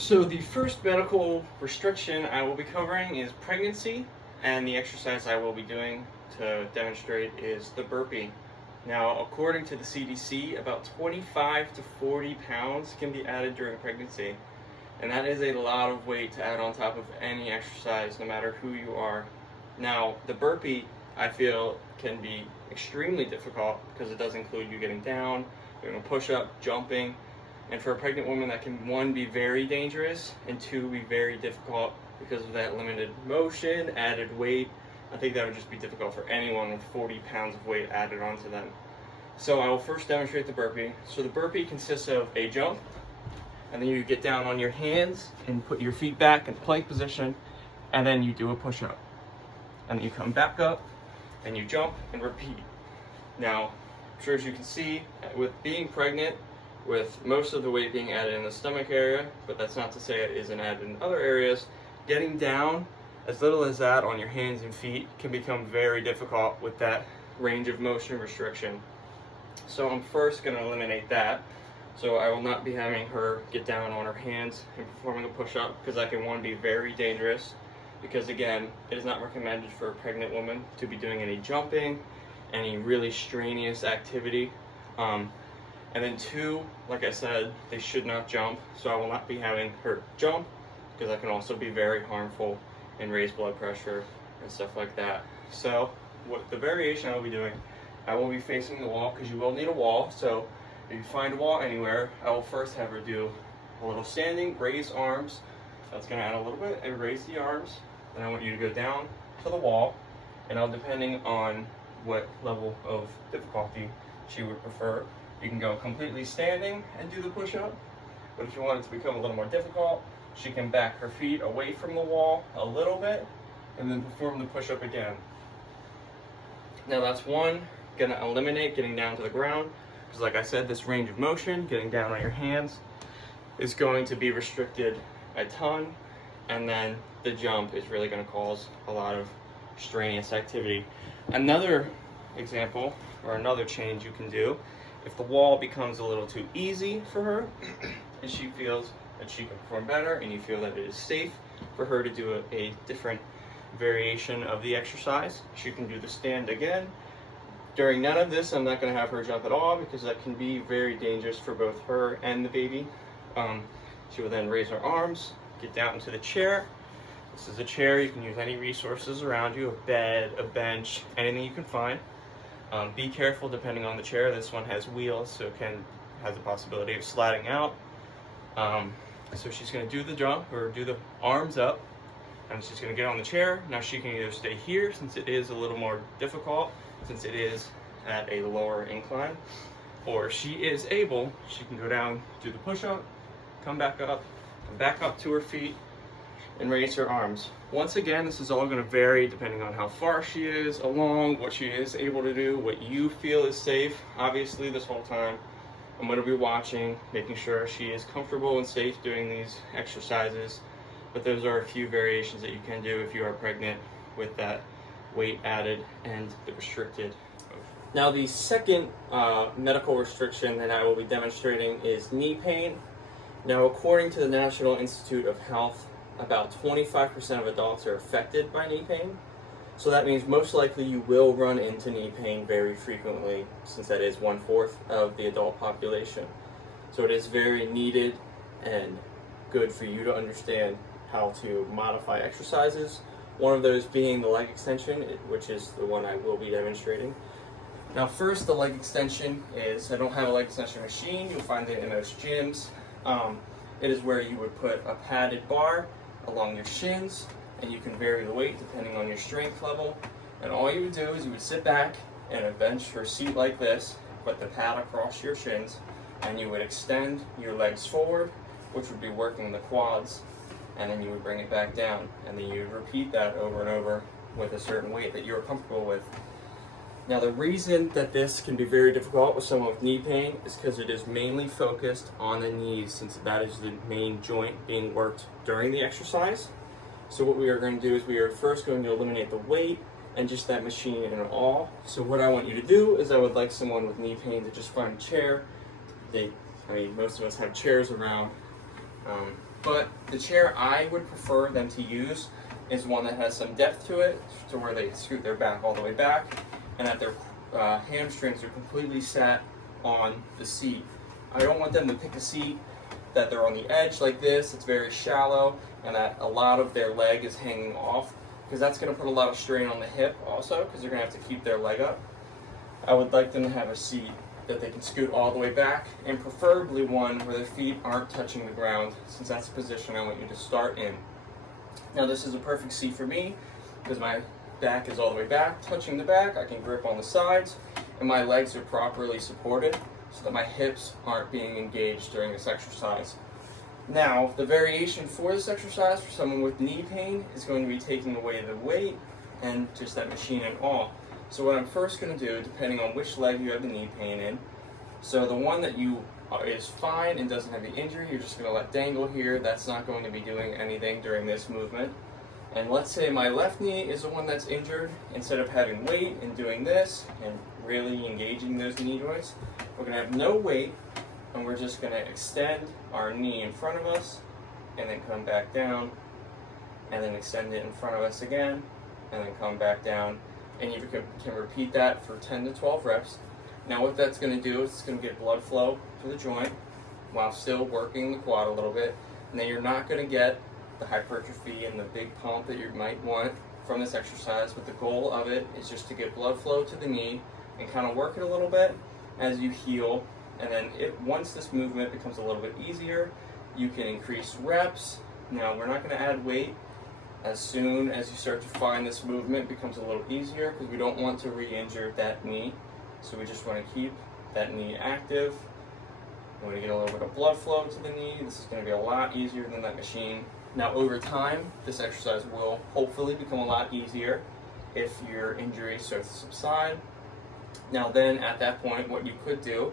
So the first medical restriction I will be covering is pregnancy, and the exercise I will be doing to demonstrate is the burpee. Now, according to the CDC, about 25 to 40 pounds can be added during pregnancy, and that is a lot of weight to add on top of any exercise, no matter who you are. Now, the burpee, I feel, can be extremely difficult because it does include you getting down, doing a push-up, jumping, and for a pregnant woman that can, one, be very dangerous, and two, be very difficult because of that limited motion, added weight. I think that would just be difficult for anyone with 40 pounds of weight added onto them. So I will first demonstrate the burpee. So the burpee consists of a jump, and then you get down on your hands and put your feet back in plank position, and then you do a push-up. And then you come back up, and you jump and repeat. Now, I'm sure as you can see, with being pregnant, with most of the weight being added in the stomach area, but that's not to say it isn't added in other areas, getting down as little as that on your hands and feet can become very difficult with that range of motion restriction. So I'm first going to eliminate that. So I will not be having her get down on her hands and performing a push-up, because that can, one, be very dangerous, because again, it is not recommended for a pregnant woman to be doing any jumping, any really strenuous activity. And then two, like I said, they should not jump, so I will not be having her jump, because that can also be very harmful and raise blood pressure and stuff like that. So what the variation I will be doing, I will be facing the wall, because you will need a wall. So if you find a wall anywhere, I will first have her do a little standing, raise arms. That's going to add a little bit, and raise the arms. Then I want you to go down to the wall, and I'll, depending on what level of difficulty she would prefer, you can go completely standing and do the push-up, but if you want it to become a little more difficult, she can back her feet away from the wall a little bit and then perform the push-up again. Now that's one, gonna eliminate getting down to the ground, because like I said, this range of motion, getting down on your hands, is going to be restricted a ton, and then the jump is really gonna cause a lot of strenuous activity. Another example, or another change you can do, if the wall becomes a little too easy for her, and she feels that she can perform better, and you feel that it is safe for her to do a different variation of the exercise, she can do the stand again. During none of this, I'm not going to have her jump at all, because that can be very dangerous for both her and the baby. She will then raise her arms, get down into the chair. This is a chair. You can use any resources around you, a bed, a bench, anything you can find. Be careful depending on the chair. This one has wheels, so it has the possibility of sliding out. So she's going to do the jump, or do the arms up, and she's going to get on the chair. Now she can either stay here, since it is a little more difficult, since it is at a lower incline, or if she is able, she can go down, do the push-up, come back up to her feet, and raise her arms. Once again, this is all going to vary depending on how far she is along, what she is able to do, what you feel is safe. Obviously, this whole time, I'm going to be watching, making sure she is comfortable and safe doing these exercises. But those are a few variations that you can do if you are pregnant with that weight added and the restricted. Now, the second medical restriction that I will be demonstrating is knee pain. Now, according to the National Institute of Health, about 25% of adults are affected by knee pain. So that means most likely you will run into knee pain very frequently, since that is 1/4 of the adult population. So it is very needed and good for you to understand how to modify exercises. One of those being the leg extension, which is the one I will be demonstrating. Now first, the leg extension is, I don't have a leg extension machine, you'll find it in most gyms. It is where you would put a padded bar along your shins, and you can vary the weight depending on your strength level. And all you would do is you would sit back in a bench or seat like this, put the pad across your shins, and you would extend your legs forward, which would be working the quads, and then you would bring it back down, and then you would repeat that over and over with a certain weight that you're comfortable with. Now, the reason that this can be very difficult with someone with knee pain is because it is mainly focused on the knees, since that is the main joint being worked during the exercise. So what we are going to do is we are first going to eliminate the weight and just that machine and all. So what I want you to do is I would like someone with knee pain to just find a chair. Most of us have chairs around. But the chair I would prefer them to use is one that has some depth to it, to where they scoot their back all the way back, and that their hamstrings are completely set on the seat. I don't want them to pick a seat that they're on the edge like this, it's very shallow, and that a lot of their leg is hanging off, because that's going to put a lot of strain on the hip also, because they're going to have to keep their leg up. I would like them to have a seat that they can scoot all the way back, and preferably one where their feet aren't touching the ground, since that's the position I want you to start in. Now this is a perfect seat for me, because my back is all the way back, touching the back, I can grip on the sides, and my legs are properly supported, so that my hips aren't being engaged during this exercise. Now, the variation for this exercise for someone with knee pain is going to be taking away the weight and just that machine and all. So what I'm first going to do, depending on which leg you have the knee pain in, so the one that you is fine and doesn't have the injury, you're just going to let dangle here. That's not going to be doing anything during this movement. And let's say my left knee is the one that's injured. Instead of having weight and doing this and really engaging those knee joints, we're going to have no weight, and we're just going to extend our knee in front of us and then come back down, and then extend it in front of us again and then come back down. And you can repeat that for 10 to 12 reps. Now what that's going to do is it's going to get blood flow to the joint while still working the quad a little bit. And then you're not going to get the hypertrophy and the big pump that you might want from this exercise, but the goal of it is just to get blood flow to the knee and kind of work it a little bit as you heal. And then once this movement becomes a little bit easier, you can increase reps. Now we're not going to add weight as soon as you start to find this movement becomes a little easier, because we don't want to re-injure that knee. So we just want to keep that knee active. We want to get a little bit of blood flow to the knee. This is going to be a lot easier than that machine. Now over time, this exercise will hopefully become a lot easier if your injury starts to subside. Now then, at that point, what you could do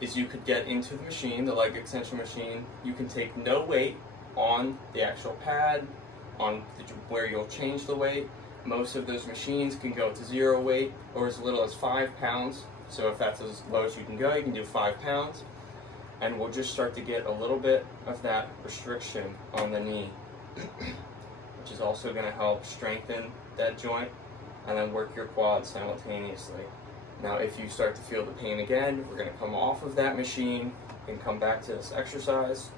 is you could get into the machine, the leg extension machine. You can take no weight on the actual pad, on where you'll change the weight. Most of those machines can go to 0 weight or as little as 5 pounds. So if that's as low as you can go, you can do 5 pounds. And we'll just start to get a little bit of that restriction on the knee, which is also going to help strengthen that joint and then work your quads simultaneously. Now if you start to feel the pain again, we're going to come off of that machine and come back to this exercise,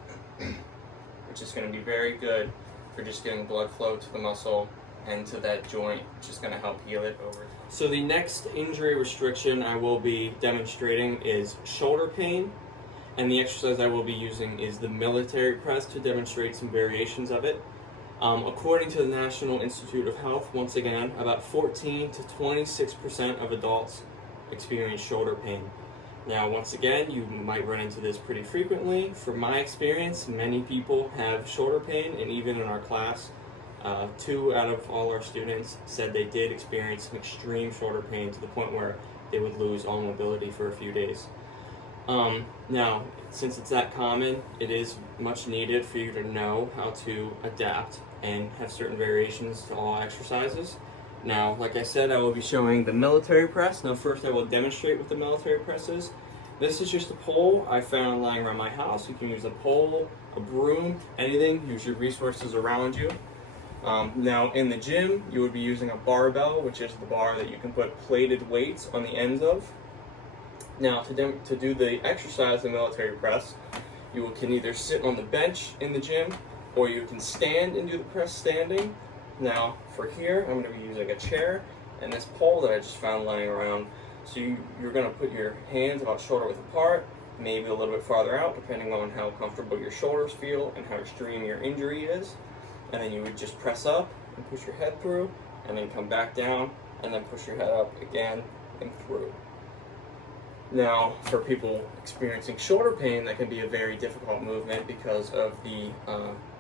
which is going to be very good for just getting blood flow to the muscle and to that joint, which is going to help heal it over time. So the next injury restriction I will be demonstrating is shoulder pain, and the exercise I will be using is the military press to demonstrate some variations of it. According to the National Institute of Health, once again, about 14 to 26% of adults experience shoulder pain. Now, once again, you might run into this pretty frequently. From my experience, many people have shoulder pain, and even in our class, 2 out of all our students said they did experience some extreme shoulder pain to the point where they would lose all mobility for a few days. Now, since it's that common, it is much needed for you to know how to adapt and have certain variations to all exercises. Now, like I said, I will be showing the military press. Now, first I will demonstrate what the military press is. This is just a pole I found lying around my house. You can use a pole, a broom, anything. Use your resources around you. Now, in the gym, you would be using a barbell, which is the bar that you can put plated weights on the ends of. Now, to do the exercise, the military press, you can either sit on the bench in the gym, or you can stand and do the press standing. Now, for here, I'm going to be using a chair and this pole that I just found lying around. So you're going to put your hands about shoulder width apart, maybe a little bit farther out, depending on how comfortable your shoulders feel and how extreme your injury is. And then you would just press up and push your head through, and then come back down, and then push your head up again and through. Now, for people experiencing shoulder pain, that can be a very difficult movement because of the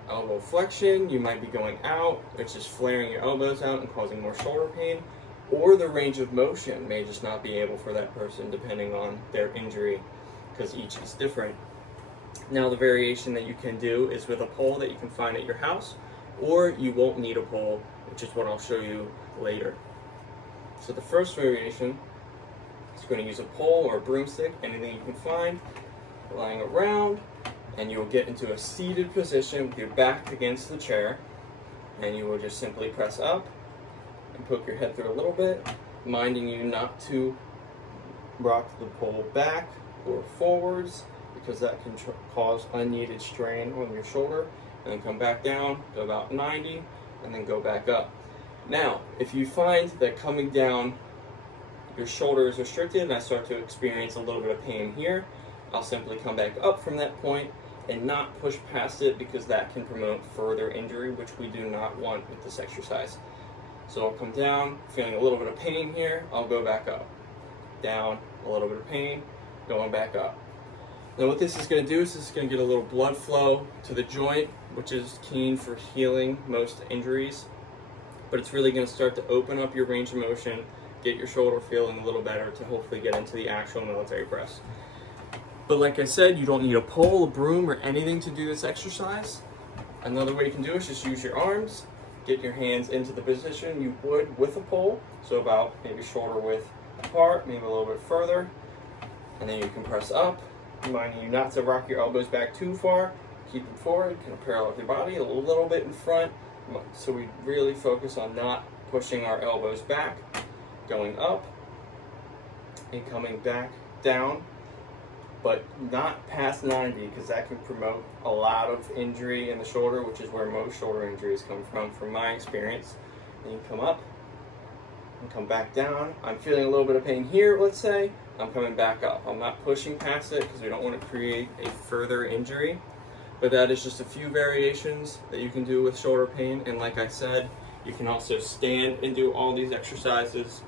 elbow flexion. You might be going out, which is flaring your elbows out and causing more shoulder pain, or the range of motion may just not be able for that person depending on their injury, because each is different. Now, the variation that you can do is with a pole that you can find at your house, or you won't need a pole, which is what I'll show you later. So the first variation is going to use a pole or a broomstick, anything you can find lying around, and you will get into a seated position with your back against the chair, and you will just simply press up and poke your head through a little bit, minding you not to rock the pole back or forwards, because that can cause unneeded strain on your shoulder. And then come back down to about 90, and then go back up. Now, if you find that coming down your shoulder is restricted and I start to experience a little bit of pain here, I'll simply come back up from that point and not push past it, because that can promote further injury, which we do not want with this exercise. So I'll come down, feeling a little bit of pain here, I'll go back up. Down, a little bit of pain, going back up. Now what this is going to do is this is going to get a little blood flow to the joint, which is key for healing most injuries. But it's really going to start to open up your range of motion, get your shoulder feeling a little better to hopefully get into the actual military press. But like I said, you don't need a pole, a broom, or anything to do this exercise. Another way you can do it is just use your arms, get your hands into the position you would with a pole, so about maybe shoulder width apart, maybe a little bit further, and then you can press up, reminding you not to rock your elbows back too far, keep them forward, kind of parallel with your body, a little bit in front, so we really focus on not pushing our elbows back, going up, and coming back down, but not past 90, because that can promote a lot of injury in the shoulder, which is where most shoulder injuries come from my experience. And you come up and come back down. I'm feeling a little bit of pain here, let's say. I'm coming back up. I'm not pushing past it because we don't want to create a further injury. But that is just a few variations that you can do with shoulder pain. And like I said, you can also stand and do all these exercises